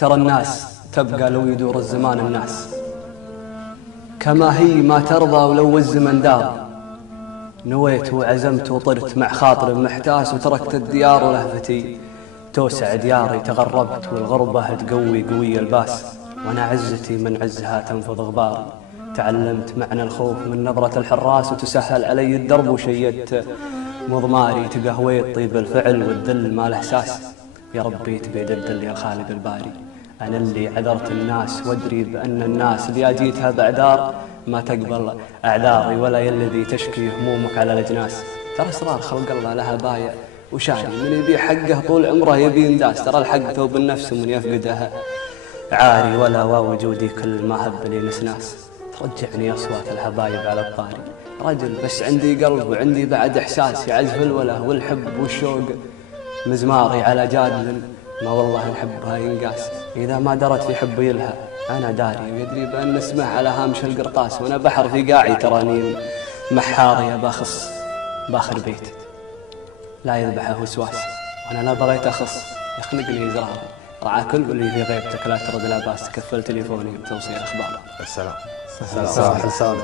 ترى الناس تبقى لو يدور الزمان الناس، كما هي ما ترضى ولو الزمن دار. نويت وعزمت وطرت مع خاطر محتاس، وتركت الديار ولهفتي توسع دياري. تغربت والغربة تقوي قوي الباس، وانا عزتي من عزها تنفض غباري. تعلمت معنى الخوف من نظرة الحراس، وتسهل علي الدرب وشيدت مضماري. تقهويت طيب الفعل والذل ما له اساس، يا ربي تبيد الذل يا الخالق الباري. أنا اللي عذرت الناس وأدري بأن الناس اللي أجيتها بأعذار ما تقبل أعذاري، ولا يلذي تشكي همومك على الأجناس. ترى أسرار خلق الله لها بايع وشاري، من يبيع حقه طول عمره يبي ينداس. ترى الحق ثوب النفس ومن يفقدها عاري، ولا وجودي كل ما هب لي نسناس. ترجعني أصوات الحبايب على الطاري، رجل بس عندي قلب وعندي بعد إحساس. يعزف الوله والحب والشوق مزماري على جادل ما والله نحبها ينقاس. إذا ما درت في حبي لها أنا داري، ويدري بأن اسمه على هامش القرطاس. وأنا بحر في قاعي تراني محاري، يا باخر بيت لا يذبحه وسواس. وأنا لا بغيت أخص يخنقني زراري، رعى كل اللي في غيبتك لا ترد لا باس. تكفل تليفوني بتوصيل أخبار. السلام. السلام.